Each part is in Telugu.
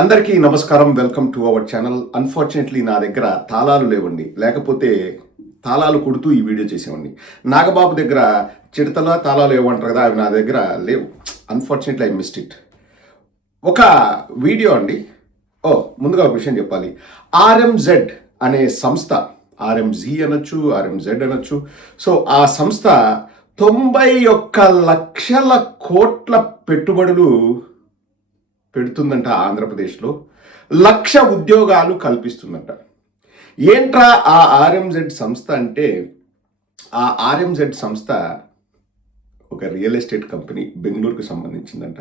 అందరికీ నమస్కారం. Welcome to our channel. Unfortunately నా దగ్గర తాళాలు లేవండి, లేకపోతే తాళాలు కొడుతూ ఈ వీడియో చేసేవాడిని. నాగబాబు దగ్గర చిడతల తాళాలు ఏమంటారు కదా, అవి నా దగ్గర లేవు. Unfortunately I missed it. ఒక వీడియో అండి. ముందుగా ఒక విషయం చెప్పాలి. ఆర్ఎంజెడ్ అనే సంస్థ, ఆర్ఎంజీ అనొచ్చు, ఆర్ఎంజెడ్ అనొచ్చు. సో ఆ సంస్థ 91 లక్షల కోట్ల పెట్టుబడులు పెడుతుందంట ఆంధ్రప్రదేశ్లో. 1,00,000 ఉద్యోగాలు కల్పిస్తుందంట. ఏంట్రా ఆ ఆర్ఎంజెడ్ సంస్థ అంటే, ఆ ఆర్ఎంజెడ్ సంస్థ ఒక రియల్ ఎస్టేట్ కంపెనీ, బెంగళూరుకు సంబంధించిందంట.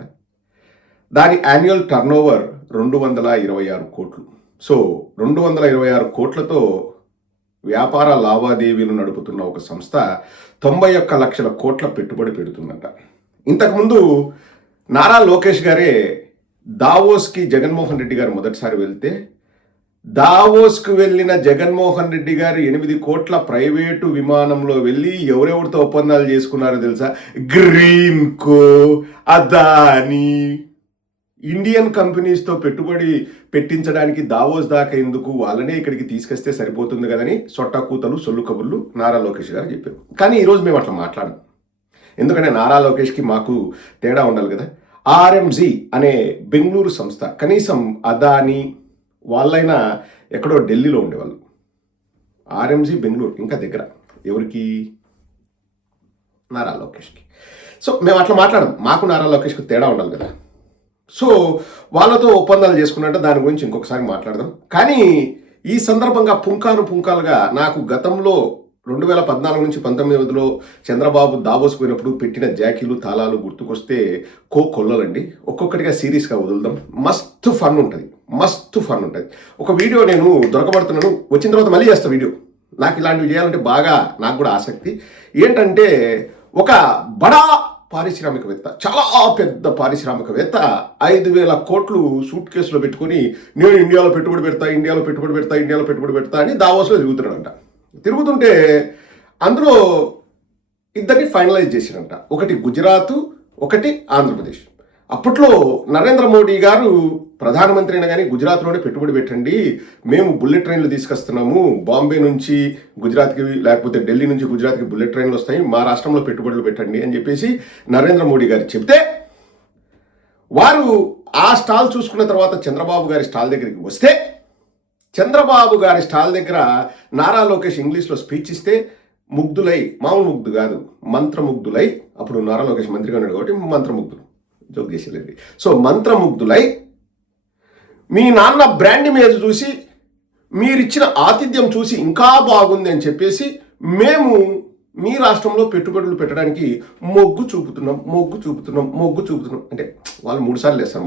దాని యాన్యువల్ టర్నోవర్ 226 కోట్లు. సో 226 కోట్లతో వ్యాపార లావాదేవీలు నడుపుతున్న ఒక సంస్థ 91 లక్షల కోట్ల పెట్టుబడి పెడుతుందంట. ఇంతకుముందు నారా లోకేష్ గారే దావోస్కి జగన్మోహన్ రెడ్డి గారు మొదటిసారి వెళ్తే, దావోస్కు వెళ్ళిన జగన్మోహన్ రెడ్డి గారు 8 కోట్ల ప్రైవేటు విమానంలో వెళ్ళి ఎవరెవరితో ఒప్పందాలు చేసుకున్నారో తెలుసా? గ్రీన్కో, అదానీ, ఇండియన్ కంపెనీస్తో పెట్టుబడి పెట్టించడానికి దావోస్ దాకా ఎందుకు, వాళ్ళనే ఇక్కడికి తీసుకొస్తే సరిపోతుంది కదని సొట్టకూతలు సొల్లు కబుర్లు నారా లోకేష్ గారు చెప్పారు. కానీ ఈరోజు మేము అట్లా మాట్లాడం. ఎందుకంటే నారా లోకేష్కి మాకు తేడా ఉండాలి కదా. ఆర్ఎంజీ అనే బెంగళూరు సంస్థ, కనీసం అదానీ వాళ్ళైనా ఎక్కడో ఢిల్లీలో ఉండేవాళ్ళు. ఆర్ఎంజీ బెంగళూరు ఇంకా దగ్గర. ఎవరికి? నారా లోకేష్కి. సో మేము అట్లా మాట్లాడం. మాకు నారా లోకేష్కి తేడా ఉండాలి కదా. సో వాళ్ళతో ఒప్పందాలు చేసుకున్నట్టు దాని గురించి ఇంకొకసారి మాట్లాడదాం. కానీ ఈ సందర్భంగా పుంకాలుగా నాకు గతంలో 2014 నుంచి 19లో చంద్రబాబు దావోస్ పోయినప్పుడు పెట్టిన జాకీలు తాళాలు గుర్తుకొస్తే కొల్లలండి. ఒక్కొక్కటిగా సిరీస్గా వదులుదాం. మస్తు ఫన్ ఉంటుంది. ఒక వీడియో నేను దొరకబడుతున్నాను, వచ్చిన తర్వాత మళ్ళీ చేస్తా వీడియో. నాకు ఇలాంటివి చేయాలంటే బాగా నాకు కూడా ఆసక్తి. ఏంటంటే, ఒక బడా పారిశ్రామికవేత్త, చాలా పెద్ద పారిశ్రామికవేత్త 5,000 కోట్లు సూట్ కేసులో పెట్టుకొని నేను ఇండియాలో పెట్టుబడి పెడతా అని దావోస్లో తిరుగుతున్నాడంట. తిరుగుతుంటే అందులో ఇద్దరిని ఫైనలైజ్ చేశారంట. ఒకటి గుజరాత్, ఒకటి ఆంధ్రప్రదేశ్. అప్పట్లో నరేంద్ర మోడీ గారు ప్రధానమంత్రి అయినా కానీ గుజరాత్లోనే పెట్టుబడి పెట్టండి, మేము బుల్లెట్ ట్రైన్లు తీసుకొస్తున్నాము, బాంబే నుంచి గుజరాత్కి లేకపోతే ఢిల్లీ నుంచి గుజరాత్కి బుల్లెట్ ట్రైన్లు వస్తాయి, మా రాష్ట్రంలో పెట్టుబడులు పెట్టండి అని చెప్పేసి నరేంద్ర మోడీ గారు చెప్తే, వారు ఆ స్టాల్ చూసుకున్న తర్వాత చంద్రబాబు గారి స్టాల్ దగ్గరికి వస్తే, చంద్రబాబు గారి స్టాల్ దగ్గర నారా లోకేష్ ఇంగ్లీష్లో స్పీచ్ ఇస్తే ముగ్ధులై, మామూలు ముగ్ధు కాదు, మంత్రముగ్ధులై, అప్పుడు నారా లోకేష్ మంత్రిగా ఉన్నాడు కాబట్టి మంత్రముగ్ధులు, జోక్ చేసేలేండి. సో మంత్రముగ్ధులై, మీ నాన్న బ్రాండ్ మీద చూసి, మీరిచ్చిన ఆతిథ్యం చూసి ఇంకా బాగుంది అని చెప్పేసి, మేము మీ రాష్ట్రంలో పెట్టుబడులు పెట్టడానికి మొగ్గు చూపుతున్నాం అంటే వాళ్ళు 3 సార్లు వేస్తారు,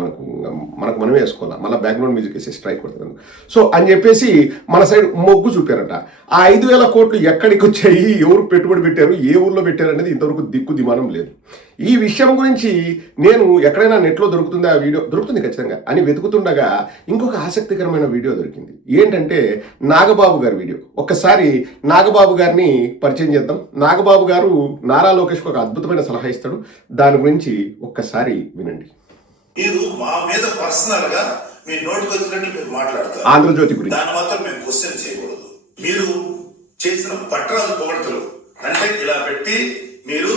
మనకు మనమే వేసుకోవాలి, మళ్ళీ బ్యాక్గ్రౌండ్ మ్యూజిక్ వేసి స్ట్రైక్ కొడుతుంది. సో అని చెప్పేసి మన సైడ్ మొగ్గు చూపారట. ఆ 5,000 కోట్లు ఎక్కడికి వచ్చాయి, ఎవరు పెట్టుబడి పెట్టారు, ఏ ఊర్లో పెట్టారు అనేది ఇంతవరకు దిక్కు దిమానం లేదు. ఈ విషయం గురించి నేను ఎక్కడైనా నెట్లో దొరుకుతుందా, ఆ వీడియో దొరుకుతుంది ఖచ్చితంగా అని వెతుకుతుండగా ఇంకొక ఆసక్తికరమైన వీడియో దొరికింది. ఏంటంటే నాగబాబు గారి వీడియో. ఒక్కసారి నాగబాబు గారిని పరిచయం చేద్దాం. నాగబాబు గారు నారా లోకేష్కి ఒక అద్భుతమైన సలహా ఇస్తాడు. దాని గురించి ఒక్కసారి వినండి. మీరు మా మీద పర్సనల్ గా మీ నోటికి వచ్చినట్లు మీరు మాట్లాడతారు. ఆంధ్రజ్యోతి గురించి దాని మాత్రం మేము క్వశ్చన్ చేయకూడదు. మీరు చేసిన పట్టరాజు పొగడతలు అంటే ఇలా పెట్టి మీరు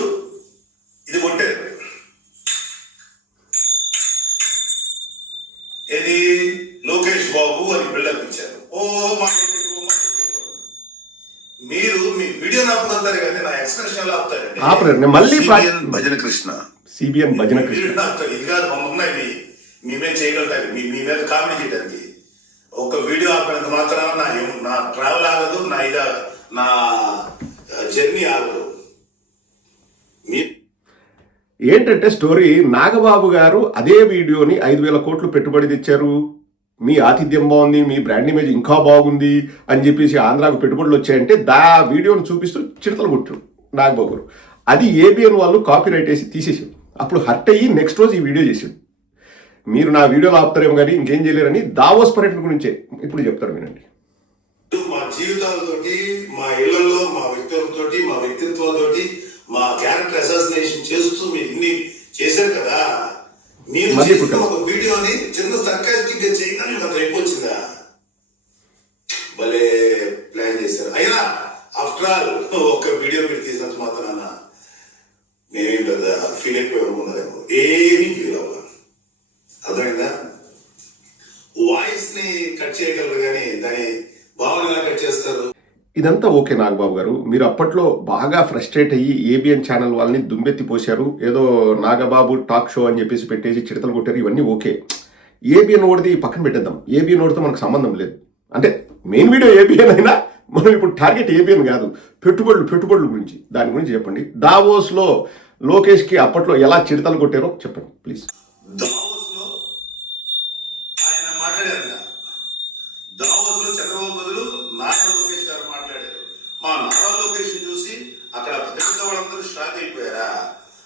ఇది కొట్టారు. ఏది లోకేష్ బాబు అని బిల్డప్ ఇచ్చారు. మీరు మీ వీడియో ఆపుతారు కానీ నా ఎక్స్ప్రెషన్ లో ఆపుతారండి. మళ్ళీ భజన కృష్ణ, సిబిఎన్ భజన కృష్ణ ఇది కాదు, మమ్మల్ని మేమే చేయగలుగుతారు మీ మీద కామెడీ చేయడానికి. ఒక వీడియో ఆపినంత మాత్రాన నా ట్రావెల్ ఆగదు, నా జర్నీ ఆగదు. ఏంటంటే స్టోరీ, నాగబాబు గారు అదే వీడియోని 5,000 కోట్లు పెట్టుబడి తెచ్చారు, మీ ఆతిథ్యం బాగుంది, మీ బ్రాండ్ ఇమేజ్ ఇంకా బాగుంది అని చెప్పేసి ఆంధ్రాకు పెట్టుబడులు వచ్చాయంటే వీడియోని చూపిస్తూ చిడతలు కొట్టారు నాగబాబు గారు. అది ఏబిఎన్ వాళ్ళు కాపీ రైట్ వేసి తీసేసారు. అప్పుడు హర్ట్ అయ్యి నెక్స్ట్ రోజు ఈ వీడియో చేశాడు. మీరు నా వీడియోలో ఆపుతారేమో కానీ ఇంకేం చేయలేరని దావోస్ పర్యటన గురించే ఇప్పుడు చెప్తారు, వినండి. మా జీవితాలతోటి, మా ఇళ్లలో, మా వ్యక్తులతోటి, మా వ్యక్తిత్వాలతోటి, మా క్యారెక్టర్ అసాసినేషన్ చేస్తూ మీరు ఇన్ని చేశారు కదా. మీరు చేసిన ఒక వీడియోని చిన్న సర్కాస్టిక్ ఇంకా చేయగానే మీకు అంత రేపు వచ్చిందా? భలే ప్లాన్ చేశారు. అయినా ఆఫ్టర్ ఆల్ ఒక వీడియో మీరు తీసినంత మాత్రాన నేనేం పెద్ద ఫీల్ అయిపోయి అనుకున్నదేమో. ఏమీ ఫీల్ అవ్వ. అర్థమైందా? వాయిస్ ని కట్ చేయగలరు కానీ దాని భావన ఎలా కట్ చేస్తారు? ఇదంతా ఓకే నాగబాబు గారు, మీరు అప్పట్లో బాగా ఫ్రస్ట్రేట్ అయ్యి ఏబిఎన్ ఛానల్ వాళ్ళని దుమ్మెత్తి పోశారు, ఏదో నాగబాబు టాక్ షో అని చెప్పేసి పెట్టేసి చిడతలు కొట్టారు, ఇవన్నీ ఓకే. ఏబిఎన్ ఓడిది పక్కన పెట్టేద్దాం, ఏబిఎన్ ఓడితో మనకు సంబంధం లేదు. అంటే మెయిన్ వీడియో ఏబిఎన్ అయినా మనం ఇప్పుడు టార్గెట్ ఏబిఎన్ కాదు, పెట్టుబడుల గురించి, దాని గురించి చెప్పండి. దావోస్లో లోకేష్కి అప్పట్లో ఎలా చిడతలు కొట్టారో చెప్పండి ప్లీజ్. దావోస్లో ఆయన మాట్లాడారంట. దావోస్లో చంద్రబాబు బదులు నారా లోకేష్ గారు మాట్లాడారు. మా నారా లోకేష్ చూసి అక్కడ పెద్ద పెద్ద వాళ్ళందరూ షాక్ అయిపోయారా?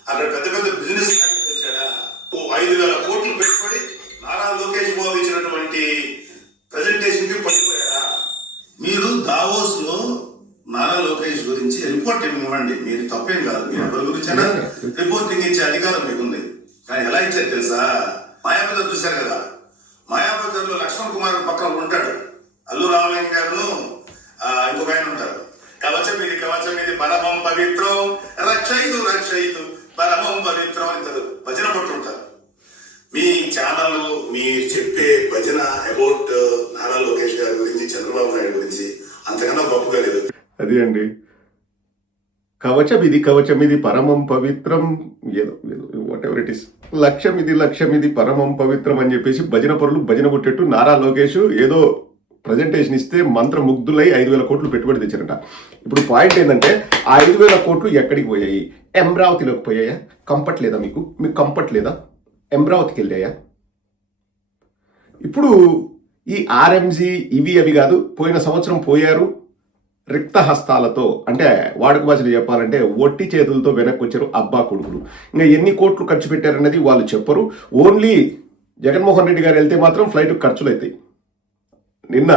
అక్కడ పెద్ద పెద్ద బిజినెస్ మ్యాన్కి వచ్చాడా? 5,000 కోట్లు పెట్టుబడి నారా లోకేష్ బాబు ఇచ్చినటువంటి ప్రెజెంటేషన్ కి పడిపోయారా? మీరు దావోస్ లో నారా లోకేష్ గురించి రిపోర్టింగ్ ఇవ్వండి, మీరు తప్పేం కాదు. మీరు ఎవరి గురించి రిపోర్టింగ్ ఇచ్చే అధికారం మీకుంది. కానీ ఎలా ఇచ్చారు తెలుసా? మాయాబజార్ చూశారు కదా, మాయాబజార్ లో లక్ష్మణ్ కుమార్ పక్కన ఉంటాడు, అల్లు రామలింగ గారు ఇంకొక ఆయన ఉంటారు. కవచం ఇది పరమం పవిత్రం రక్షయితు పరమం పవిత్రం అని భజన పట్టుంటారు. మీ ఛానల్ మీరు చెప్పే భజన అబౌట్ నారా లోకేష్ గారి గురించి, చంద్రబాబు నాయుడు గురించి అంతకన్నా గొప్పగా లేదు. అది అండి, కవచం ఇది పరమం పవిత్రం, ఏదో వాట్ ఎవర్ ఇట్ ఇస్, లక్ష్యం ఇది పరమం పవిత్రం అని చెప్పేసి భజన పరులు భజన కొట్టేట్టు నారా లోకేష్ ఏదో ప్రజెంటేషన్ ఇస్తే మంత్రముగ్ధులై 5,000 కోట్లు పెట్టుబడి తెచ్చారంట. ఇప్పుడు పాయింట్ ఏంటంటే ఆ 5,000 కోట్లు ఎక్కడికి పోయాయి? అమరావతిలోకి పోయాయా? కంఫర్ట్ లేదా? మీకు కంఫర్ట్ లేదా? అమరావతికి వెళ్ళాయా? ఇప్పుడు ఈ ఆర్ఎంజీ ఇవి అవి కాదు, పోయిన సంవత్సరం పోయారు రిక్త హస్తాలతో, అంటే వాడుక భాషలు చెప్పాలంటే ఒట్టి చేతులతో వెనక్కి వచ్చారు అబ్బా కొడుకులు. ఇంకా ఎన్ని కోట్లు ఖర్చు పెట్టారన్నది వాళ్ళు చెప్పరు. ఓన్లీ జగన్మోహన్ రెడ్డి గారు వెళ్తే మాత్రం ఫ్లైట్ ఖర్చులు అవుతాయి. నిన్న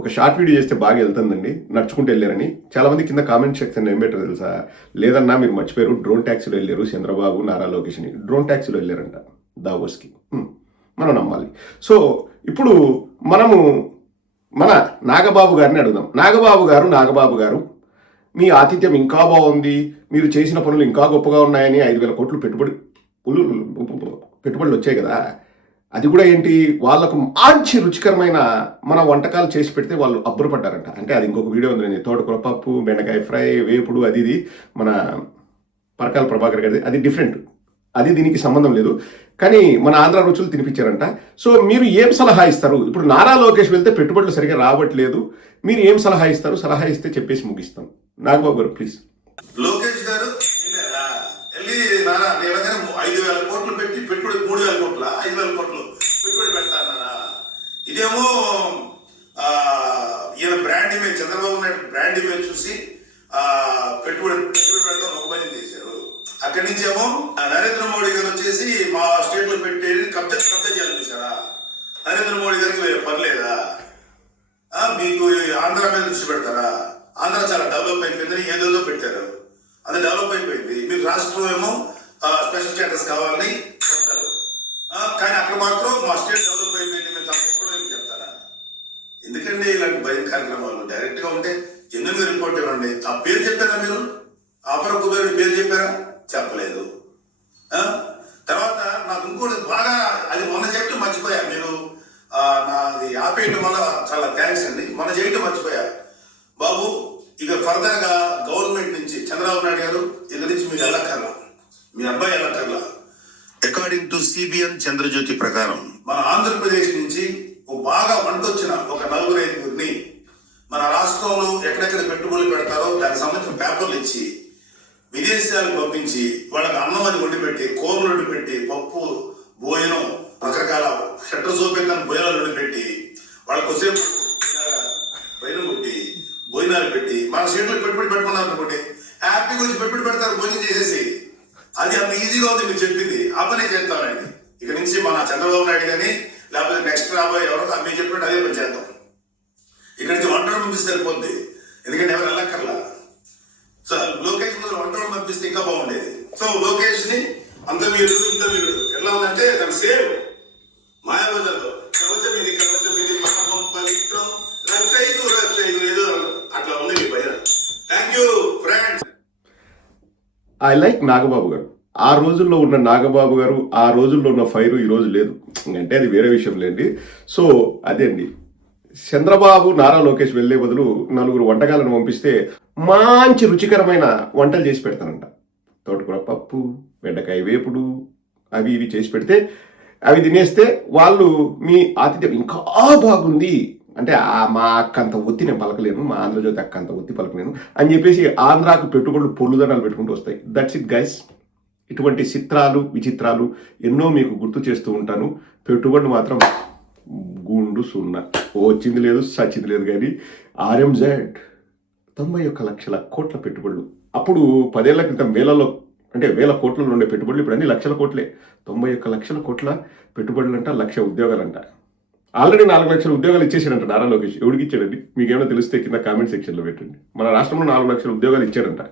ఒక షార్ట్ వీడియో చేస్తే బాగా వెళ్తుందండి, నడుచుకుంటూ వెళ్ళారని. చాలామంది కింద కామెంట్ సెక్షన్ ఏం పెట్టారు తెలుసా? లేదన్నా మీరు మర్చిపోయారు, డ్రోన్ ట్యాక్సీలో వెళ్ళారు చంద్రబాబు నారా లోకేష్ అని. డ్రోన్ ట్యాక్సీలో వెళ్ళారంట దావోస్కి, మనం నమ్మాలి. సో ఇప్పుడు మనము మన నాగబాబు గారిని అడుగుదాం. నాగబాబు గారు మీ ఆతిథ్యం ఇంకా బాగుంది, మీరు చేసిన పనులు ఇంకా గొప్పగా ఉన్నాయని 5,000 కోట్లు పెట్టుబడులు వచ్చాయి కదా, అది కూడా ఏంటి, వాళ్ళకు మంచి రుచికరమైన మన వంటకాలు చేసి పెడితే వాళ్ళు అబ్బురపడ్డారంట. అంటే అది ఇంకొక వీడియో ఉంది, తోటకూర పప్పు, బెండకాయ ఫ్రై, వేపుడు, అది మన పరకాల ప్రభాకర్ గారి, అది డిఫరెంట్, అది దీనికి సంబంధం లేదు. కానీ మన ఆంధ్ర రుచులు తినిపించారంట. సో మీరు ఏం సలహా ఇస్తారు? ఇప్పుడు నారా లోకేష్ వెళ్తే పెట్టుబడులు సరిగా రావట్లేదు, మీరు ఏం సలహా ఇస్తారు? సలహా ఇస్తే చెప్పేసి ముగిస్తాం. నాగబాబు గారు ప్లీజ్. లోకేష్ గారు వెళ్ళి నారా 5,000 కోట్లు పెట్టి పెట్టుబడి 3,000 కోట్ల 5,000 కోట్లు పెట్టుబడి పెడతారా? ఇదేమో ఈయన brand image, Chandrababu Naidu brand image చూసి పెట్టుబడి పెడతాం ఉపయోగం చేశారు. అక్కడి నుంచి ఏమో నరేంద్ర మోడీ గారు వచ్చేసి మా స్టేట్ లో పెట్టేది కబ్జా చేయాలని చూసారా? నరేంద్ర మోడీ గారికి వేరే పర్లేదా? మీకు ఆంధ్ర మీద దృష్టి పెడతారా? ఆంధ్ర చాలా డెవలప్ అయిపోయిందని ఏదో పెట్టారు, అది డెవలప్ అయిపోయింది. మీరు రాష్ట్రం ఏమో స్పెషల్ స్టేటస్ కావాలని చెప్తారు, కానీ అక్కడ మాత్రం మా స్టేట్ డెవలప్ అయిపోయింది మీరు తప్పకుండా ఏమి చెప్తారా? ఎందుకంటే ఇలాంటి భయం కార్యక్రమాలు డైరెక్ట్ గా ఉంటే జనరల్ గా రిపోర్ట్ ఇవ్వండి. ఆ పేరు చెప్పారా మీరు? ఆపర కుబేరు పేరు చెప్పారా? చెప్పలేదు. తర్వాత నాకు ఇంకోటి బాగా, అది మొన్న చేయటం మర్చిపోయా, మీరు నాది ఆపేయటం వల్ల చాలా థ్యాంక్స్ అండి. మొన్న చేయటం మర్చిపోయా బాబు. ఇక ఫర్దర్ గా గవర్నమెంట్ నుంచి చంద్రబాబు నాయుడు గారు ఇక నుంచి మీరు వెళ్ళక్కర్లా, మీ అబ్బాయి వెళ్ళక్కర్లా. అకార్డింగ్ టు సిబిఎన్ చంద్రజ్యోతి ప్రకారం మన ఆంధ్రప్రదేశ్ నుంచి బాగా వంటొచ్చిన ఒక 4-5 మన రాష్ట్రంలో ఎక్కడెక్కడ పెట్టుబడులు పెడతారో దానికి సంబంధించిన పేపర్లు ఇచ్చి విదేశాలకు పంపించి వాళ్ళకి అన్నం అని వండి పెట్టి, కూరలు వండి పెట్టి, పప్పు, భోజనం, రకరకాల షట్టర్ సోపేతాన్ని భోజనాలు వండి పెట్టి, వాళ్ళకు సేపు భోజనం కొట్టి భోజనాలు పెట్టి మన స్టేట్లో పెట్టుబడి పెట్టుకున్నారు అనుకోండి, హ్యాపీగా వచ్చి పెట్టుబడి పెడతారు భోజనం చేసేసి. అది అంత ఈజీగా ఉంది మీరు చెప్పింది, ఆ పనే చేస్తామండి. ఇక నుంచి మన చంద్రబాబు నాయుడు కానీ లేకపోతే నెక్స్ట్ రాబోయే ఎవరో మీరు చెప్పినట్టు అదే పని చేద్దాం. ఇక్కడ నుంచి వంటలు పంపిస్తే సరిపోద్ది, ఎందుకంటే ఎవరు వెళ్ళక్కర్లా. సో లోకేష్ ముందు వంటలు పంపిస్తే ఇంకా బాగుండేది. సో లోకేష్ ని అంత మీరు ఇంత మీరు ఎట్లా ఉందంటే దాని సేవ్ మాయాబజార్లో కవచం ఐ లైక్ నాగబాబు గారు. ఆ రోజుల్లో ఉన్న నాగబాబు గారు, ఆ రోజుల్లో ఉన్న ఫైరు ఈ రోజు లేదు. అంటే అది వేరే విషయం లేండి. సో అదే అండి. చంద్రబాబు నారా లోకేష్ వెళ్లే బదులు నలుగురు వంటకాలను పంపిస్తే మంచి రుచికరమైన వంటలు చేసి పెడతానంట. తోటకూర పప్పు, బెండకాయ వేపుడు, అవి ఇవి చేసి పెడితే అవి తినేస్తే వాళ్ళు మీ ఆతిథ్యం ఇంకా బాగుంది అంటే మా అక్క అంత ఒత్తి నేను పలకలేను, మా ఆంధ్రజ్యోతి అక్క అంత ఒత్తి పలకలేను అని చెప్పేసి ఆంధ్రాకు పెట్టుబడులు పొల్లుదనాలు పెట్టుకుంటూ వస్తాయి. That's it guys. ఇటువంటి చిత్రాలు విచిత్రాలు ఎన్నో మీకు గుర్తు చేస్తూ ఉంటాను. పెట్టుబడులు మాత్రం గుండు సున్నా, వచ్చింది లేదు సచ్చింది లేదు. కానీ ఆర్ఎంజెడ్ 91 లక్షల కోట్ల పెట్టుబడులు. అప్పుడు 10 ఏళ్ల క్రితం వేల కోట్లలో ఉండే పెట్టుబడులు ఇప్పుడు అన్ని లక్షల కోట్లే. 91 లక్షల కోట్ల పెట్టుబడులు అంట, 1,00,000 ఉద్యోగాలంట. ఆల్రెడీ 4 లక్షల ఉద్యోగాలు ఇచ్చేసాడంట నారా లోకేష్. ఎవరికి ఇచ్చాడండి? మీకేమైనా తెలిస్తే కింద కామెంట్ సెక్షన్లో పెట్టండి. మన రాష్ట్రంలో 4 లక్షల ఉద్యోగాలు ఇచ్చాడంట.